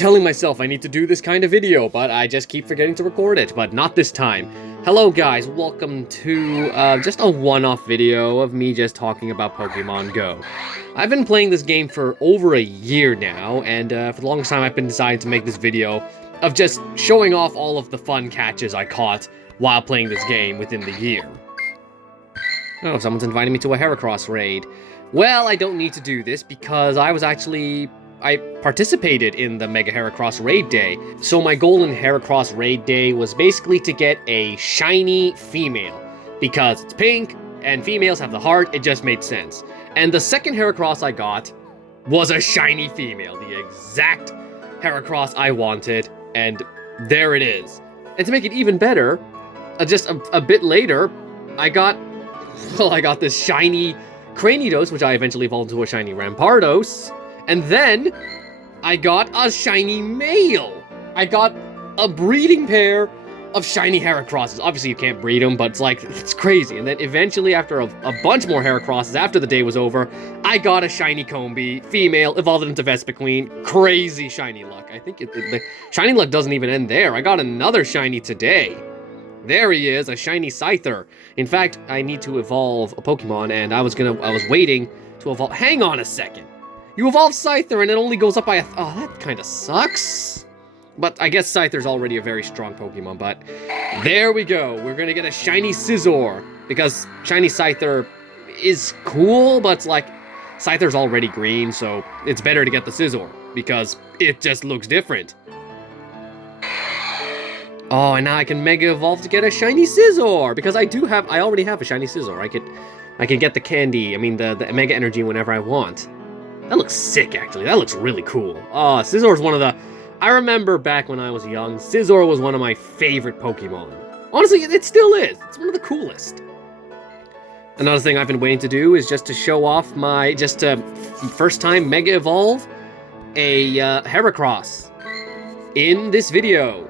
telling myself I need to do this kind of video, but I just keep forgetting to record it, but not this time. Hello guys, welcome to just a one-off video of me just talking about Pokemon Go. I've been playing this game for over a year now, and for the longest time I've been deciding to make this video of just showing off all of the fun catches I caught while playing this game within the year. Oh, someone's inviting me to a Heracross raid. Well, I don't need to do this because I participated in the Mega Heracross Raid Day. So my goal in Heracross Raid Day was basically to get a shiny female. Because it's pink, and females have the heart, it just made sense. And the second Heracross I got was a shiny female. The exact Heracross I wanted, and there it is. And to make it even better, just a bit later, I got this shiny Cranidos, which I eventually evolved into a shiny Rampardos. And then, I got a shiny male! I got a breeding pair of shiny Heracrosses. Obviously you can't breed them, but it's crazy. And then eventually, after a bunch more Heracrosses, after the day was over, I got a shiny Combee, female, evolved into Vespiquen. Crazy shiny luck. I think the shiny luck doesn't even end there. I got another shiny today. There he is, a shiny Scyther. In fact, I need to evolve a Pokemon, and I was waiting to evolve. Hang on a second. You evolve Scyther and it only goes up by oh, that kind of sucks. But I guess Scyther's already a very strong Pokemon, but there we go. We're gonna get a shiny Scizor, because shiny Scyther is cool, but Scyther's already green, so it's better to get the Scizor, because it just looks different. Oh, and now I can Mega Evolve to get a shiny Scizor, because I already have a shiny Scizor. I can get the candy, the Mega Energy whenever I want. That looks sick, actually. That looks really cool. Oh, Scizor's one of the... I remember back when I was young, Scizor was one of my favorite Pokemon. Honestly, it still is. It's one of the coolest. Another thing I've been waiting to do is just to show off my... first time Mega Evolve a Heracross in this video.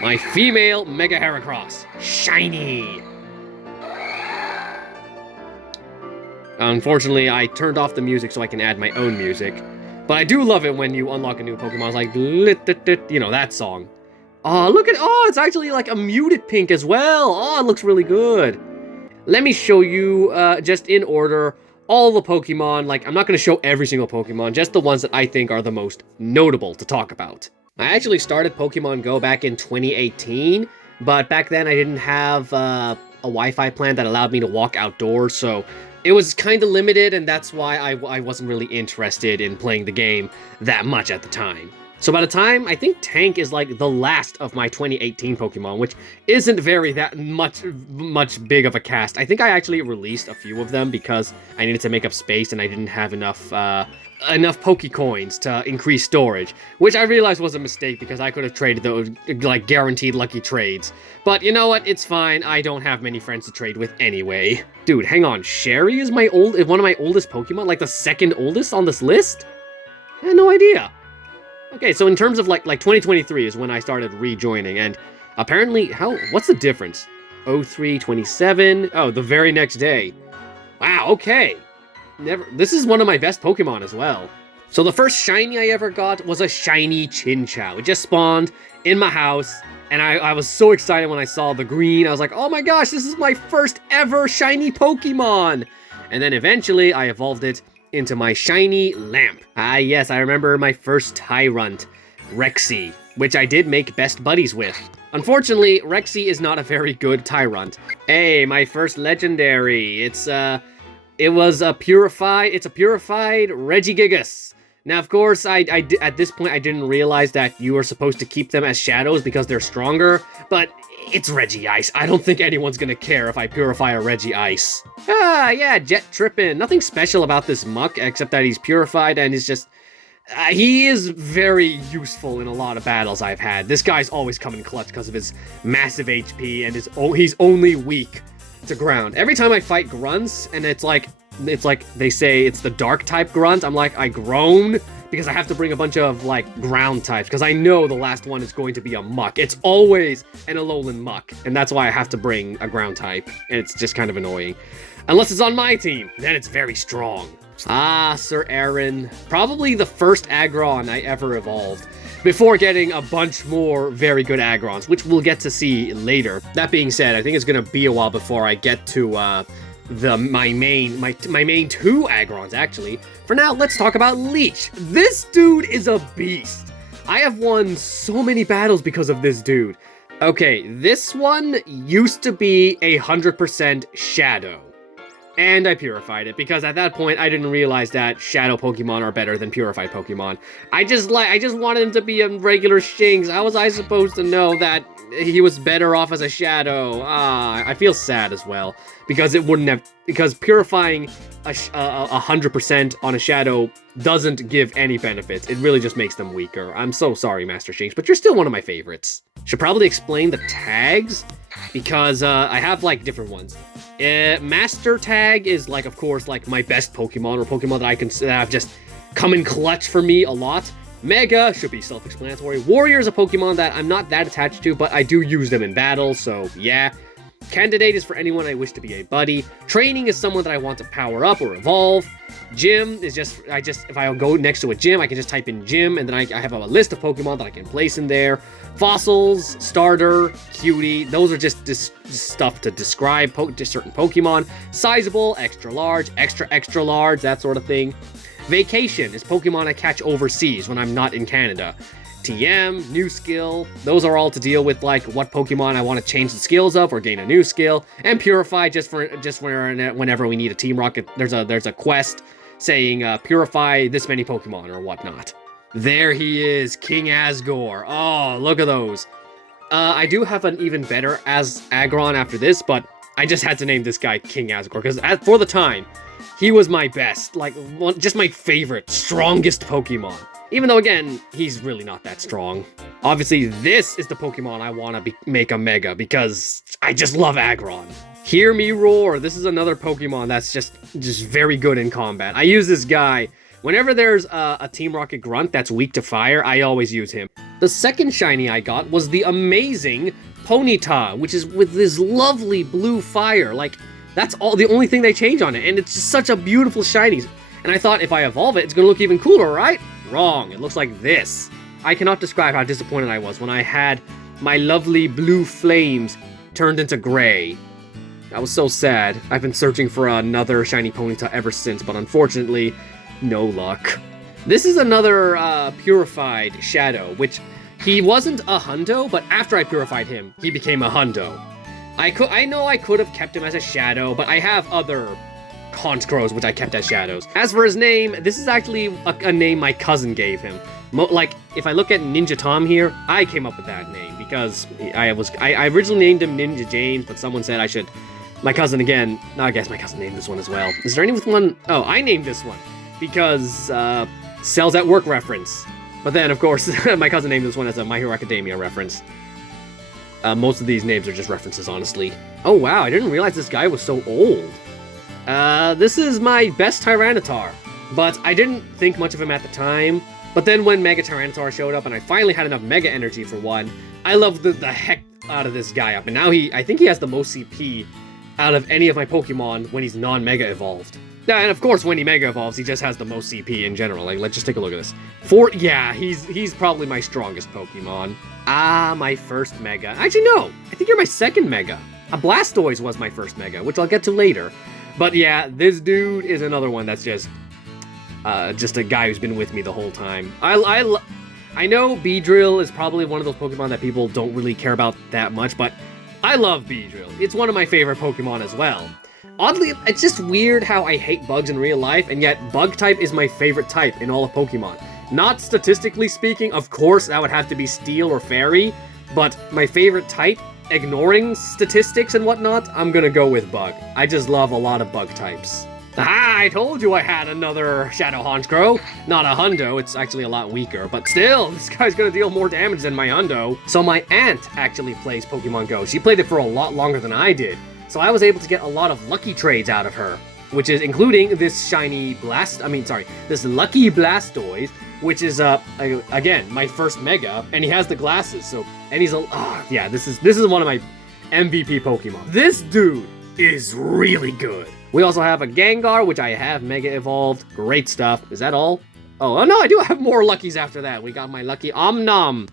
My female Mega Heracross. Shiny! Unfortunately, I turned off the music so I can add my own music. But I do love it when you unlock a new Pokemon. It's like, you know, that song. Oh, look at, it's actually like a muted pink as well. Oh, it looks really good. Let me show you, just in order, all the Pokemon. I'm not going to show every single Pokemon, just the ones that I think are the most notable to talk about. I actually started Pokemon Go back in 2018, but back then I didn't have a Wi-Fi plan that allowed me to walk outdoors, so it was kind of limited, and that's why I wasn't really interested in playing the game that much at the time. So by the time, I think Tank is the last of my 2018 Pokemon, which isn't that much big of a cast. I think I actually released a few of them because I needed to make up space and I didn't have enough Pokecoins to increase storage, which I realized was a mistake because I could have traded those, guaranteed lucky trades. But you know what? It's fine. I don't have many friends to trade with anyway. Dude, hang on. Sherry is one of my oldest Pokemon? The second oldest on this list? I had no idea. Okay, so in terms of 2023 is when I started rejoining, and apparently, what's the difference? 0327? Oh, the very next day. Wow, okay. This is one of my best Pokemon as well. So the first shiny I ever got was a shiny Chinchou. It just spawned in my house, and I was so excited when I saw the green. I was like, oh my gosh, this is my first ever shiny Pokemon! And then eventually I evolved it into my shiny Lamp. Ah yes, I remember my first Tyrunt, Rexy, which I did make best buddies with. Unfortunately, Rexy is not a very good Tyrunt. Hey, my first legendary. It's a purified Regigigas. Now, of course, at this point, I didn't realize that you were supposed to keep them as shadows because they're stronger, but it's Regice. I don't think anyone's gonna care if I purify a Regice. Ah, yeah, Jet Trippin'. Nothing special about this muck, except that he's purified and is just... he is very useful in a lot of battles I've had. This guy's always coming clutch because of his massive HP, and he's only weak to ground. Every time I fight grunts, and it's like they say it's the dark type grunt, I'm like, I groan, because I have to bring a bunch of ground types, because I know the last one is going to be a muck. It's always an Alolan muck, and that's why I have to bring a ground type, and it's just kind of annoying. Unless it's on my team, then it's very strong. Ah, Sir Aaron. Probably the first Aggron I ever evolved. before getting a bunch more very good Agrons, which we'll get to see later. That being said, I think it's gonna be a while before I get to my main two Agrons, actually. For now, let's talk about Leech. This dude is a beast. I have won so many battles because of this dude. Okay, this one used to be 100% Shadow. And I purified it, because at that point, I didn't realize that Shadow Pokemon are better than purified Pokemon. I just wanted him to be a regular Shinx. How was I supposed to know that he was better off as a Shadow? I feel sad as well, because because purifying 100% on a Shadow doesn't give any benefits. It really just makes them weaker. I'm so sorry, Master Shinx, but you're still one of my favorites. Should probably explain the tags, because I have, like, different ones. Master Tag is, like, of course, like, my best Pokemon, or Pokemon that have just come in clutch for me a lot. Mega should be self-explanatory. Warrior is a Pokemon that I'm not that attached to, but I do use them in battle, so yeah. Candidate is for anyone I wish to be a buddy. Training is someone that I want to power up or evolve. Gym is just, if I go next to a gym, I can just type in gym, and then I have a list of Pokemon that I can place in there. Fossils, starter, cutie, those are just stuff to describe certain Pokemon. Sizable, extra large, extra large, that sort of thing. Vacation is Pokemon I catch overseas when I'm not in Canada. TM, new skill, those are all to deal with, like, what Pokemon I want to change the skills of or gain a new skill. And Purify whenever we need a Team Rocket, there's a quest saying purify this many Pokemon or whatnot. There he is, King Asgore. Oh, look at those. I do have an even better Agron after this, but I just had to name this guy King Asgore, because for the time, he was my best, like, just my favorite, strongest Pokemon. Even though, again, he's really not that strong. Obviously, this is the Pokemon I want to make a Mega, because I just love Aggron. Hear Me Roar. This is another Pokemon that's just very good in combat. I use this guy. Whenever there's a Team Rocket Grunt that's weak to fire, I always use him. The second shiny I got was the amazing Ponyta, which is with this lovely blue fire. Like, that's the only thing they change on it, and it's just such a beautiful shiny. And I thought if I evolve it, it's gonna look even cooler, right? Wrong. It looks like this. I cannot describe how disappointed I was when I had my lovely blue flames turned into gray. I was so sad. I've been searching for another shiny Ponyta ever since, but unfortunately, no luck. This is another purified Shadow, which he wasn't a Hundo, but after I purified him, he became a Hundo. I know I could have kept him as a Shadow, but I have other Conscrows which I kept as Shadows. As for his name, this is actually a name my cousin gave him. Like, if I look at Ninja Tom here, I came up with that name because I originally named him Ninja James, but someone said I should. My cousin again. No, I guess my cousin named this one as well. Is there anyone? Oh, I named this one because Cells at Work reference. But then, of course, my cousin named this one as a My Hero Academia reference. Most of these names are just references, honestly. Oh wow, I didn't realize this guy was so old. This is my best Tyranitar, but I didn't think much of him at the time. But then when Mega Tyranitar showed up and I finally had enough Mega Energy for one, I loved the heck out of this guy up. And now I think he has the most CP out of any of my Pokemon when he's non-Mega Evolved. Yeah, and of course when he Mega Evolves, he just has the most CP in general. Like, let's just take a look at this. Yeah, he's probably my strongest Pokemon. Ah, my first Mega. Actually, no, I think you're my second Mega. A Blastoise was my first Mega, which I'll get to later. But yeah, this dude is another one that's just a guy who's been with me the whole time. I know Beedrill is probably one of those Pokemon that people don't really care about that much, but I love Beedrill. It's one of my favorite Pokemon as well. Oddly, it's just weird how I hate bugs in real life, and yet bug type is my favorite type in all of Pokemon. Not statistically speaking, of course, that would have to be Steel or Fairy, but my favorite type, ignoring statistics and whatnot, I'm gonna go with bug. I just love a lot of bug types. Ah, I told you I had another Shadow Honchkrow. Not a Hundo, it's actually a lot weaker, but still, this guy's gonna deal more damage than my Hundo. So my aunt actually plays Pokemon Go. She played it for a lot longer than I did. So I was able to get a lot of lucky trades out of her, which is including this this lucky Blastoise, which is, again, my first Mega, and he has the glasses, so, and he's yeah, this is one of my MVP Pokemon. This dude is really good. We also have a Gengar, which I have Mega Evolved. Great stuff. Is that all? Oh, no, I do have more luckies after that. We got my lucky Omnom.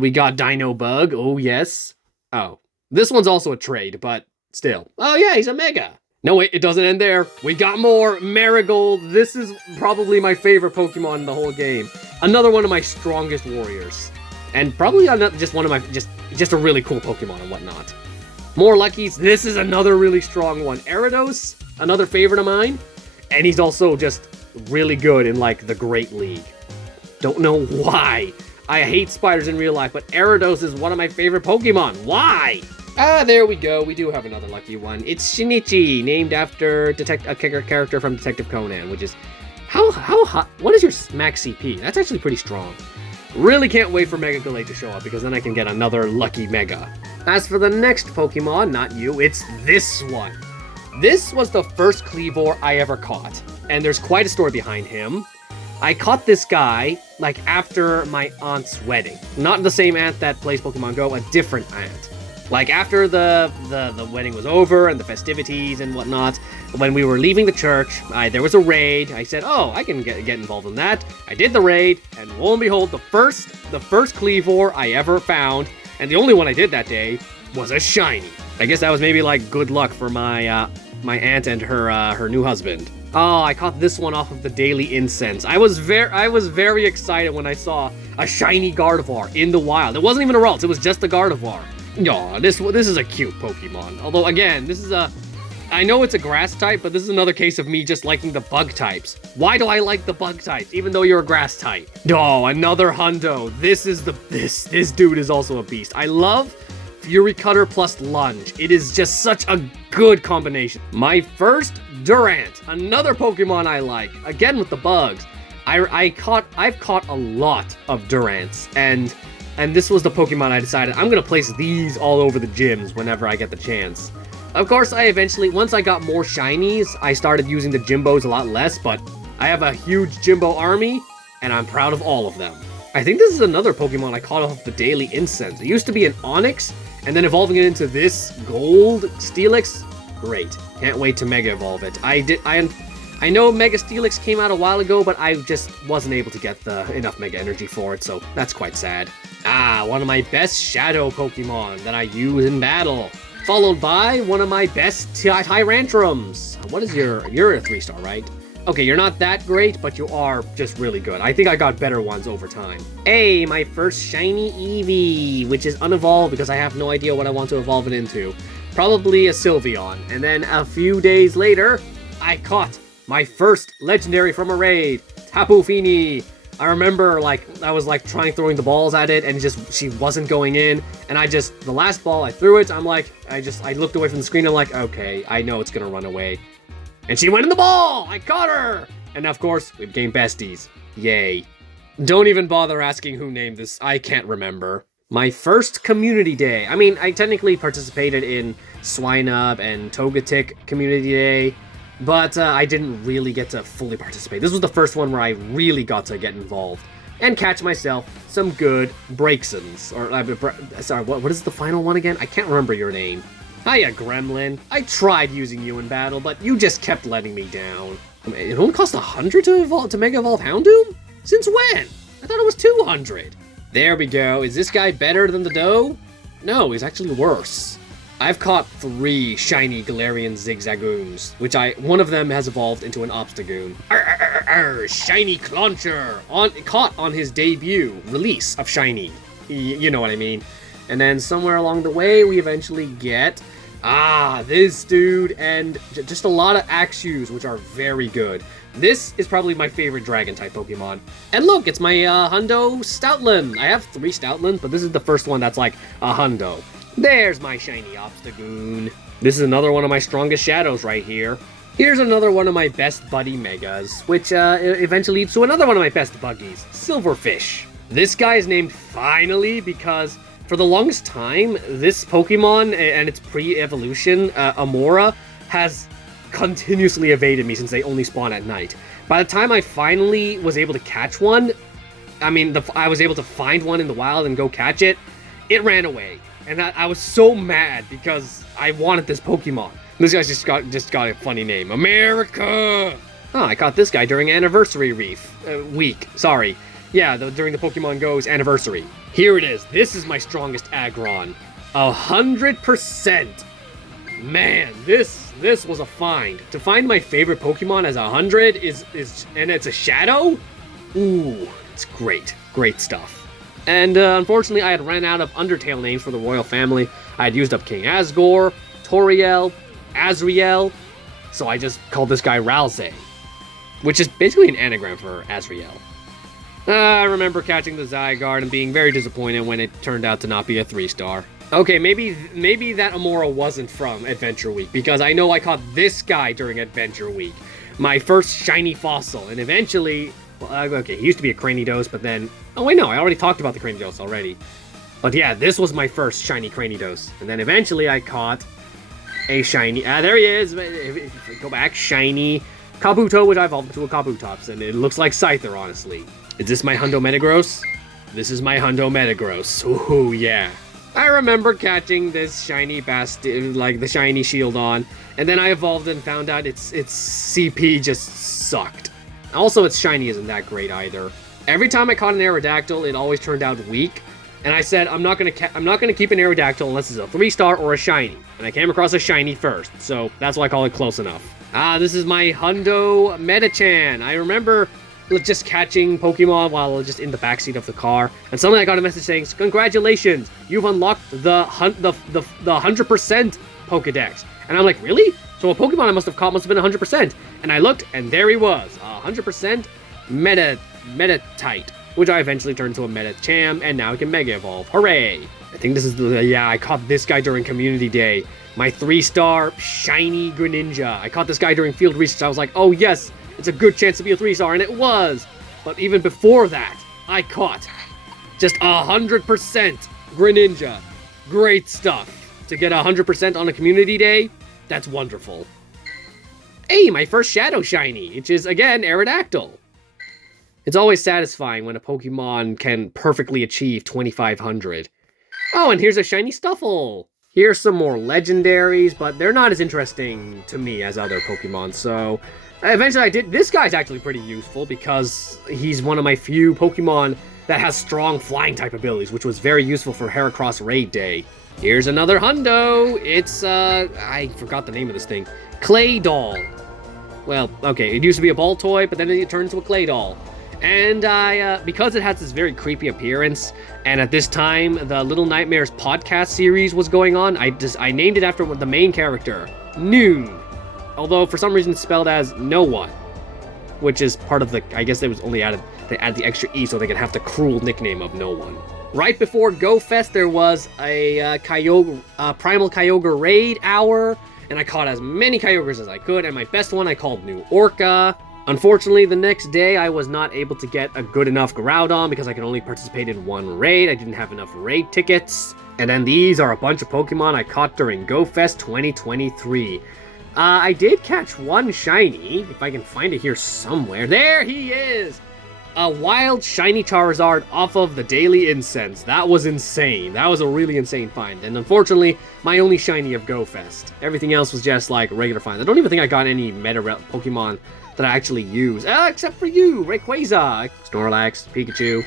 We got Dino Bug. Oh, yes. Oh, this one's also a trade, but still. Oh, yeah, he's a Mega. No, wait, it doesn't end there. We got more Marigold. This is probably my favorite Pokemon in the whole game. Another one of my strongest warriors. And probably just one of my, just a really cool Pokemon and whatnot. More luckies. This is another really strong one. Gyarados, another favorite of mine. And he's also just really good in, like, the Great League. Don't know why. I hate spiders in real life, but Gyarados is one of my favorite Pokemon. Why? Ah, there we go. We do have another lucky one. It's Shinichi, named after a character from Detective Conan, which is... How hot? What is your max CP? That's actually pretty strong. Really can't wait for Mega Galate to show up, because then I can get another lucky Mega. As for the next Pokemon, not you, it's this one. This was the first Kleavor I ever caught, and there's quite a story behind him. I caught this guy, like, after my aunt's wedding. Not the same aunt that plays Pokemon Go, a different aunt. Like, after the wedding was over and the festivities and whatnot, when we were leaving the church, there was a raid. I said, oh, I can get involved in that. I did the raid, and lo and behold, the first Kleavor I ever found, and the only one I did that day, was a shiny. I guess that was maybe, like, good luck for my aunt and her new husband. Oh, I caught this one off of the Daily Incense. I was very excited when I saw a shiny Gardevoir in the wild. It wasn't even a Ralts, it was just a Gardevoir. Aw, this is a cute Pokemon. Although, again, this is I know it's a grass type, but this is another case of me just liking the bug types. Why do I like the bug types, even though you're a grass type? Oh, another Hundo. This dude is also a beast. I love Fury Cutter plus Lunge. It is just such a good combination. My first Durant, another Pokemon I like. Again with the bugs. I've caught a lot of Durants, and this was the Pokemon I decided I'm gonna place these all over the gyms whenever I get the chance. Of course, I eventually, once I got more shinies, I started using the Jimbos a lot less, but I have a huge Jimbo army, and I'm proud of all of them. I think this is another Pokemon I caught off the Daily Incense. It used to be an Onix, and then evolving it into this gold Steelix. Great. Can't wait to Mega Evolve it. I know Mega Steelix came out a while ago, but I just wasn't able to get enough Mega Energy for it, so that's quite sad. Ah, one of my best Shadow Pokemon that I use in battle. Followed by one of my best Tyrantrums. What is you're a 3-star, right? Okay, you're not that great, but you are just really good. I think I got better ones over time. Hey, my first shiny Eevee, which is unevolved because I have no idea what I want to evolve it into. Probably a Sylveon. And then a few days later, I caught my first legendary from a raid, Tapu Fini. I remember, I was, trying throwing the balls at it, and she wasn't going in, and the last ball, I threw it, I looked away from the screen, I'm like, okay, I know it's gonna run away. And she went in the ball! I caught her! And of course, we became besties. Yay. Don't even bother asking who named this, I can't remember. My first community day. I mean, I technically participated in Swinub and Togetic community day, but I didn't really get to fully participate. This was the first one where I really got to get involved and catch myself some good Breaksons. Or, sorry, what is the final one again? I can't remember your name. Hiya, Gremlin. I tried using you in battle, but you just kept letting me down. It only cost 100 to Mega Evolve Houndoom? Since when? I thought it was 200. There we go. Is this guy better than the doe? No, he's actually worse. I've caught 3 shiny Galarian Zigzagoons, which one of them has evolved into an Obstagoon. Shiny Clauncher! Caught on his debut release of Shiny. You know what I mean. And then somewhere along the way, we eventually get, this dude, and just a lot of Axews, which are very good. This is probably my favorite Dragon-type Pokemon. And look, it's my Hundo Stoutland. I have 3 Stoutlands, but this is the first one that's like a Hundo. There's my shiny Obstagoon. This is another one of my strongest shadows right here. Here's another one of my best buddy Megas, which eventually leads to another one of my best buggies, Silverfish. This guy is named finally because for the longest time, this Pokemon and its pre-evolution, Amora, has continuously evaded me since they only spawn at night. By the time I finally was able to catch one, I was able to find one in the wild and go catch it, it ran away. And I was so mad because I wanted this Pokemon. This guy's just got a funny name. America! Oh, I caught this guy during Anniversary Week. Sorry. Yeah, during the Pokemon Go's anniversary. Here it is. This is my strongest Aggron. 100%. Man, this was a find. To find my favorite Pokemon as 100 and it's a Shadow? Ooh, it's great. Great stuff. And unfortunately, I had ran out of Undertale names for the royal family. I had used up King Asgore, Toriel, Azriel, so I just called this guy Ralsei, which is basically an anagram for Azriel. I remember catching the Zygarde and being very disappointed when it turned out to not be a 3-star. Okay, maybe that Amora wasn't from Adventure Week, because I know I caught this guy during Adventure Week. My first shiny fossil, and eventually... Well, okay, he used to be a Cranidos, but then... Oh, wait, no, I already talked about the Cranidos already. But yeah, this was my first shiny Cranidos. And then eventually I caught a shiny... there he is! If we go back, shiny Kabuto, which I evolved into a Kabutops, and it looks like Scyther, honestly. Is this my Hundo Metagross? This is my Hundo Metagross. Ooh, yeah. I remember catching this shiny like the shiny Shieldon, and then I evolved and found out its CP just sucked. Also, its shiny isn't that great either. Every time I caught an Aerodactyl, it always turned out weak, and I said I'm not gonna keep an Aerodactyl unless it's a 3-star or a shiny. And I came across a shiny first, so that's why I call it close enough. This is my Hundo Metachan. I remember just catching Pokemon while just in the backseat of the car, and suddenly I got a message saying, "Congratulations, you've unlocked the 100% Pokedex." And I'm like, really? So a Pokemon I must have caught must have been 100%. And I looked, and there he was, 100% Metatite, which I eventually turned to a Metacham, and now it can Mega Evolve. Hooray! I think this is I caught this guy during Community Day. My 3-star shiny Greninja. I caught this guy during Field Research. I was like, oh yes, it's a good chance to be a 3-star, and it was. But even before that, I caught just 100% Greninja. Great stuff. To get 100% on a Community Day, that's wonderful. Hey, my first Shadow Shiny, which is, again, Aerodactyl. It's always satisfying when a Pokemon can perfectly achieve 2500. Oh, and here's a shiny Stuffle. Here's some more legendaries, but they're not as interesting to me as other Pokemon, so... Eventually this guy's actually pretty useful because he's one of my few Pokemon that has strong flying type abilities, which was very useful for Heracross Raid Day. Here's another Hundo. It's, I forgot the name of this thing. Clay Doll. Well, okay, it used to be a ball toy, but then it turned into a clay doll. And because it has this very creepy appearance, and at this time, the Little Nightmares podcast series was going on, I named it after the main character, Noon. Although, for some reason, it's spelled as No One, which is part of the, I guess they added the extra E so they could have the cruel nickname of No One. Right before Go Fest, there was a Primal Kyogre raid hour, and I caught as many Kyogres as I could, and my best one I called New Orca. Unfortunately, the next day, I was not able to get a good enough Groudon because I could only participate in one raid. I didn't have enough raid tickets. And then these are a bunch of Pokemon I caught during Go Fest 2023. I did catch one shiny, if I can find it here somewhere. There he is! A wild shiny Charizard off of the Daily Incense. That was insane. That was a really insane find. And unfortunately, my only shiny of Go Fest. Everything else was just like regular finds. I don't even think I got any meta Pokemon that I actually use. Except for you, Rayquaza, Snorlax, Pikachu.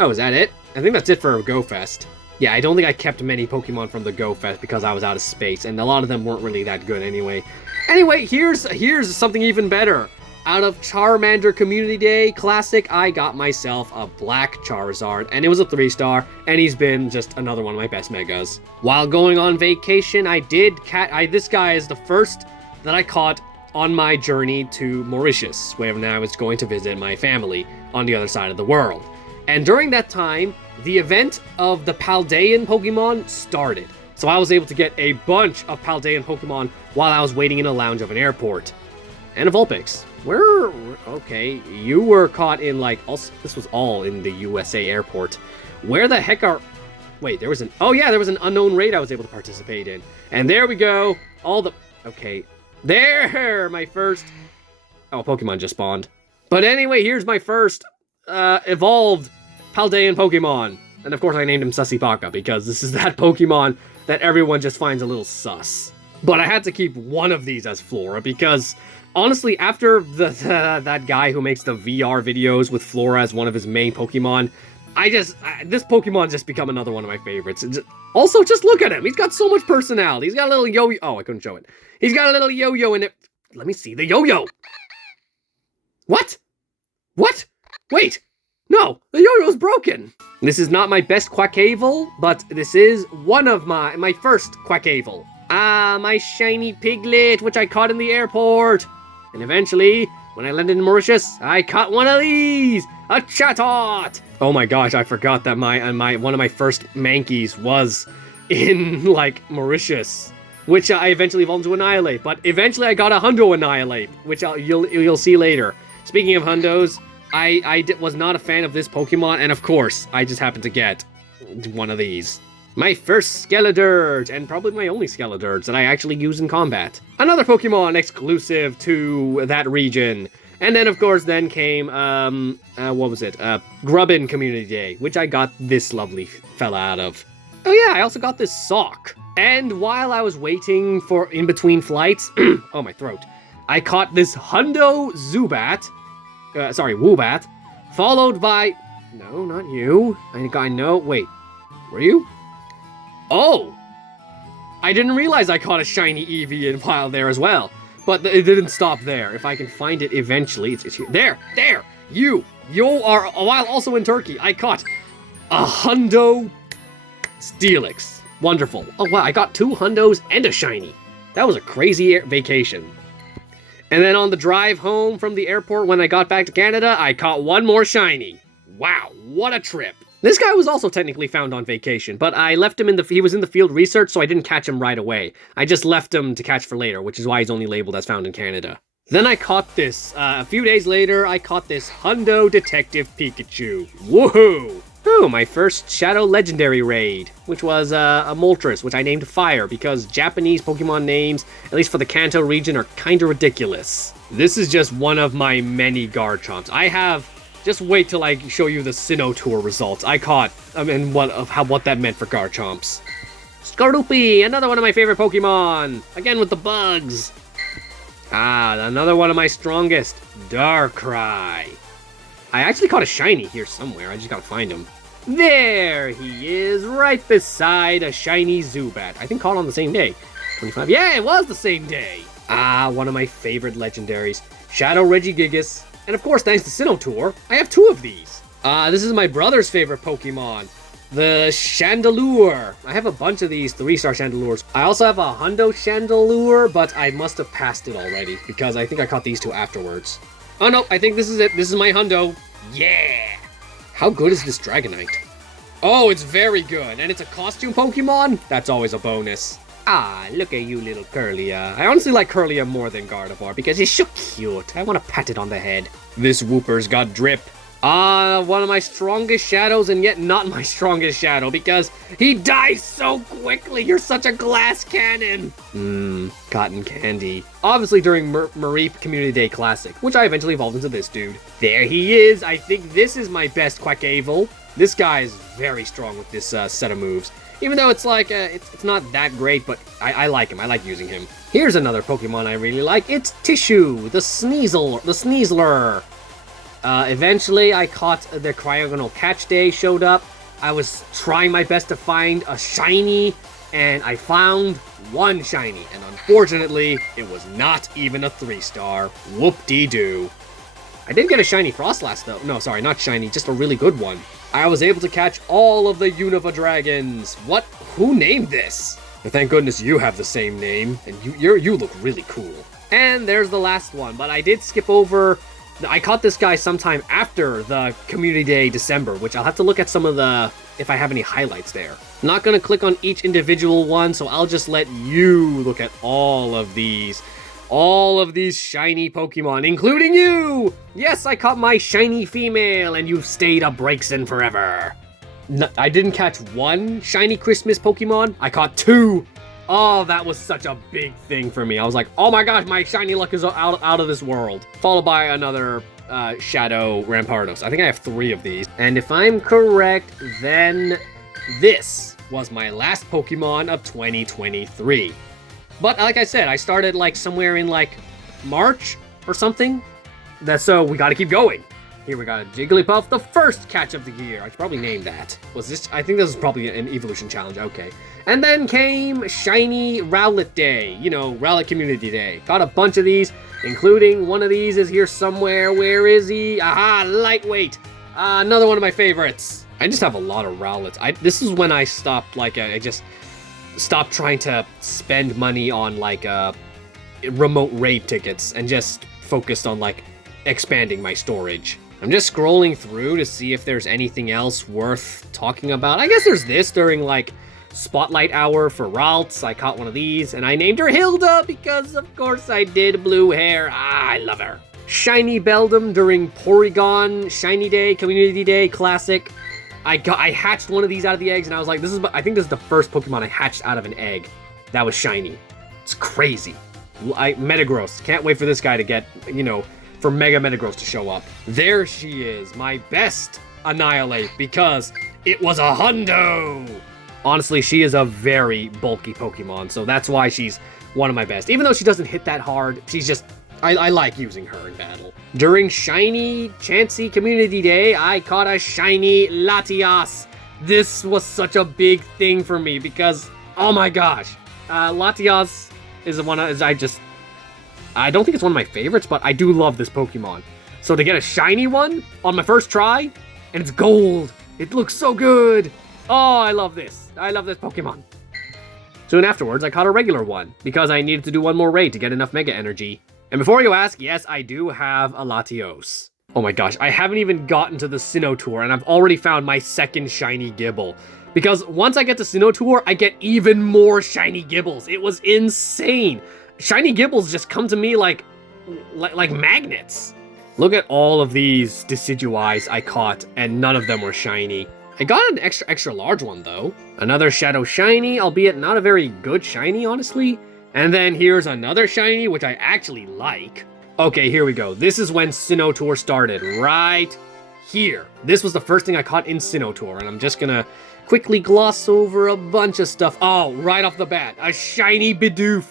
Oh, is that it? I think that's it for Go Fest. Yeah, I don't think I kept many Pokemon from the Go Fest because I was out of space, and a lot of them weren't really that good anyway. Anyway, here's something even better. Out of Charmander Community Day Classic, I got myself a Black Charizard, and it was a 3-star, and he's been just another one of my best Megas. While going on vacation, this guy is the first that I caught on my journey to Mauritius, where now I was going to visit my family on the other side of the world. And during that time, the event of the Paldean Pokemon started. So I was able to get a bunch of Paldean Pokemon while I was waiting in a lounge of an airport. And a Vulpix. Okay, you were caught in this was all in the USA airport. Where the heck wait, there was an unknown raid I was able to participate in. And there we go, my first, Pokemon just spawned. But anyway, here's my first evolved Paldean Pokemon. And of course I named him Sussipaka because this is that Pokemon that everyone just finds a little sus. But I had to keep one of these as Flora because, honestly, after that guy who makes the VR videos with Flora as one of his main Pokemon, this Pokemon's just become another one of my favorites. Also, just look at him. He's got so much personality. He's got a little yo-yo. Oh, I couldn't show it. He's got a little yo-yo in it. Let me see the yo-yo. What? What? Wait. No, the yo-yo's broken. This is not my best Quackable, but this is one of my first Quackable. Ah, my shiny Piglet, which I caught in the airport. And eventually, when I landed in Mauritius, I caught one of these, a Chatot. Oh my gosh, I forgot that one of my first Mankeys was in, like, Mauritius, which I eventually evolved into Annihilate. But eventually I got a Hundo Annihilate, which you'll see later. Speaking of Hundos, I was not a fan of this Pokemon, and of course, I just happened to get one of these. My first Skeledirge, and probably my only Skeledirge that I actually use in combat. Another Pokemon exclusive to that region. And then, of course, came, what was it? Grubbin Community Day, which I got this lovely fella out of. Oh yeah, I also got this sock. And while I was waiting for in between flights, oh my throat, I caught this Hundo Zubat, Woobat, followed by, no, not you. I know, wait, were you? Oh! I didn't realize I caught a shiny Eevee while there as well. But it didn't stop there. If I can find it eventually, it's here. There! You are, while also in Turkey, I caught a Hundo Steelix. Wonderful. Oh wow, I got 2 Hundos and a shiny. That was a crazy vacation. And then on the drive home from the airport when I got back to Canada, I caught 1 more shiny. Wow, what a trip. This guy was also technically found on vacation, but I left him he was in the field research, so I didn't catch him right away. I just left him to catch for later, which is why he's only labeled as found in Canada. Then I caught this, a few days later, I caught this Hundo Detective Pikachu. Woohoo! Oh, my first Shadow Legendary raid, which was a Moltres, which I named Fire, because Japanese Pokemon names, at least for the Kanto region, are kinda ridiculous. This is just one of my many Garchomps. Just wait till I show you the Sinnoh tour results. I caught, and what that meant for Garchomps. Skorupi, another one of my favorite Pokemon. Again with the bugs. Ah, another one of my strongest. Darkrai. I actually caught a shiny here somewhere. I just gotta find him. There he is, right beside a shiny Zubat. I think caught on the same day. 25. Yeah, it was the same day. Ah, one of my favorite legendaries. Shadow Regigigas. And of course, thanks to Sinnoh Tour, I have 2 of these. This is my brother's favorite Pokemon, the Chandelure. I have a bunch of these 3-star Chandelures. I also have a Hundo Chandelure, but I must have passed it already, because I think I caught these 2 afterwards. Oh no, I think this is it. This is my Hundo. Yeah! How good is this Dragonite? Oh, it's very good, and it's a costume Pokemon? That's always a bonus. Ah, look at you, little Curlia. I honestly like Curlia more than Gardevoir because he's so cute. I want to pat it on the head. This Wooper's got drip. Ah, one of my strongest shadows, and yet not my strongest shadow because he dies so quickly. You're such a glass cannon. Cotton candy. Obviously during Mareep Community Day Classic, which I eventually evolved into this dude. There he is. I think this is my best Quackable. This guy is very strong with this set of moves. Even though it's like, it's not that great, but I like him. I like using him. Here's another Pokemon I really like. It's Tissue, the Sneasler. Eventually, I caught the Cryogonal Catch Day showed up. I was trying my best to find a shiny, and I found 1 shiny. And unfortunately, it was not even a 3-star. Whoop-dee-doo. I did get a shiny Frostlass, though. No, sorry, not shiny, just a really good one. I was able to catch all of the Unova Dragons. What? Who named this? But thank goodness you have the same name, and you look really cool. And there's the last one, but I did skip over. I caught this guy sometime after the Community Day December, which I'll have to look at some of if I have any highlights there. Not gonna click on each individual one, so I'll just let you look at all of these shiny Pokemon, including you! Yes, I caught my shiny female, and you've stayed a Braixen forever. No, I didn't catch 1 shiny Christmas Pokemon, I caught 2. Oh, that was such a big thing for me. I was like, oh my gosh, my shiny luck is out of this world. Followed by another Shadow Rampardos. I think I have 3 of these. And if I'm correct, then this was my last Pokemon of 2023. But like I said, I started like somewhere in like March or something. So we gotta keep going. Here we got Jigglypuff, the first catch of the year. I should probably name that. Was this? I think this is probably an evolution challenge. Okay. And then came Shiny Rowlet Day. You know, Rowlet Community Day. Got a bunch of these, including one of these is here somewhere. Where is he? Aha, Lightweight. Another one of my favorites. I just have a lot of Rowlets. This is when I stopped, like, I just stopped trying to spend money on, like, remote raid tickets and just focused on, like, expanding my storage. I'm just scrolling through to see if there's anything else worth talking about. I guess there's this during, like, Spotlight Hour for Ralts. I caught one of these, and I named her Hilda because, of course, I did. Blue hair. I love her. Shiny Beldum during Porygon Shiny Day, Community Day, Classic. I hatched one of these out of the eggs, and I was like, I think this is the first Pokemon I hatched out of an egg that was shiny. It's crazy. Metagross. Can't wait for this guy to get, you know, for Mega Metagross to show up. There she is, my best Annihilate, because it was a hundo! Honestly, she is a very bulky Pokemon, so that's why she's one of my best. Even though she doesn't hit that hard, she's just... I like using her in battle. During Shiny Chansey Community Day, I caught a Shiny Latias. This was such a big thing for me because, oh my gosh. Latias is one of... I don't think it's one of my favorites, but I do love this Pokemon. So to get a shiny one on my first try, and it's gold. It looks so good. Oh, I love this. I love this Pokemon. Soon afterwards, I caught a regular one, because I needed to do one more raid to get enough Mega Energy. And before you ask, yes, I do have a Latios. Oh my gosh, I haven't even gotten to the Sinnoh Tour, and I've already found my second shiny Gibble. Because once I get to Sinnoh Tour, I get even more shiny Gibbles. It was insane. Shiny Gibbles just come to me like magnets. Look at all of these Decidueyes I caught, and none of them were shiny. I got an extra large one, though. Another Shadow Shiny, albeit not a very good shiny, honestly. And then here's another shiny, which I actually like. Okay, here we go. This is when Sinnoh Tour started, right here. This was the first thing I caught in Sinnoh Tour, and I'm just gonna quickly gloss over a bunch of stuff. Oh, right off the bat, a shiny Bidoof.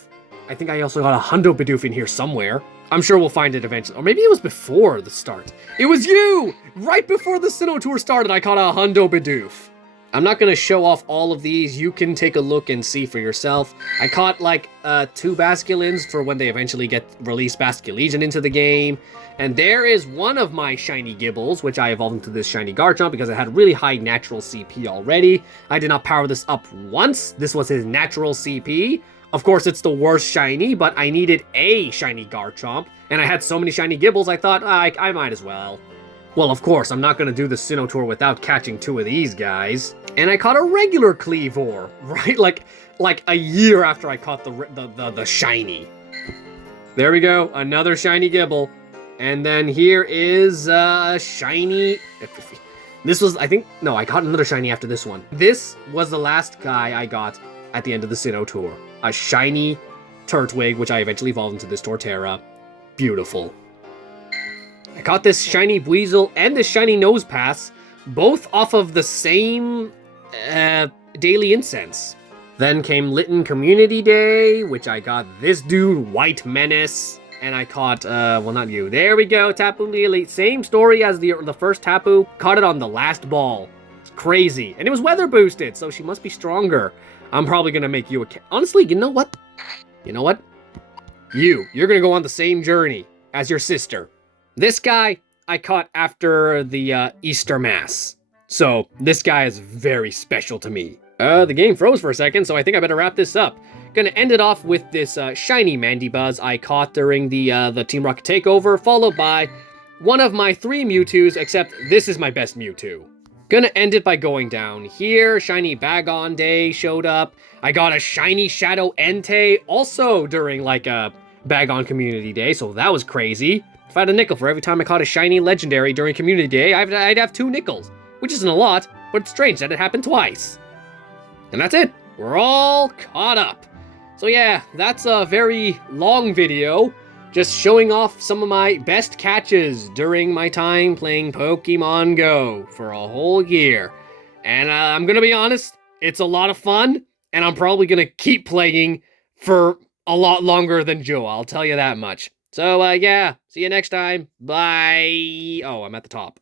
I think I also got a Hundo Bidoof in here somewhere. I'm sure we'll find it eventually. Or maybe it was before the start. It was you! Right before the Sinnoh Tour started, I caught a Hundo Bidoof. I'm not gonna show off all of these. You can take a look and see for yourself. I caught like 2 Basculins for when they eventually release Basculegion into the game. And there is one of my shiny Gibbles, which I evolved into this shiny Garchomp because it had really high natural CP already. I did not power this up once. This was his natural CP. Of course, it's the worst shiny, but I needed a shiny Garchomp. And I had so many shiny Gibbles, I thought, I might as well. Well, of course, I'm not going to do the Sinnoh Tour without catching 2 of these guys. And I caught a regular Cleavor, right? Like a year after I caught the shiny. There we go, another shiny Gibble. And then here is shiny... This was, I think... No, I caught another shiny after this one. This was the last guy I got at the end of the Sinnoh Tour. A shiny Turtwig, which I eventually evolved into this Torterra. Beautiful. I caught this shiny Weasel and this shiny Nosepass, both off of the same daily incense. Then came Litten Community Day, which I got this dude, White Menace, and I caught, well, not you. There we go, Tapu Lele. Same story as the first Tapu. Caught it on the last ball. It's crazy. And it was weather boosted, so she must be stronger. I'm probably gonna make you a... Honestly, you know what? You know what? You're gonna go on the same journey as your sister. This guy I caught after the Easter Mass. So this guy is very special to me. The game froze for a second, so I think I better wrap this up. Gonna end it off with this shiny Mandibuzz I caught during the Team Rocket Takeover, followed by one of my 3 Mewtwo's, except this is my best Mewtwo. Gonna end it by going down here. Shiny Bagon Day showed up. I got a shiny Shadow Entei also during like a Bagon Community Day, so that was crazy. If I had a nickel for every time I caught a shiny legendary during Community Day, I'd have 2 nickels, which isn't a lot, but it's strange that it happened twice. And that's it. We're all caught up. So yeah, that's a very long video, just showing off some of my best catches during my time playing Pokemon Go for a whole year. And I'm gonna be honest, it's a lot of fun, and I'm probably gonna keep playing for a lot longer than Joe, I'll tell you that much. So, yeah, see you next time. Bye. Oh, I'm at the top.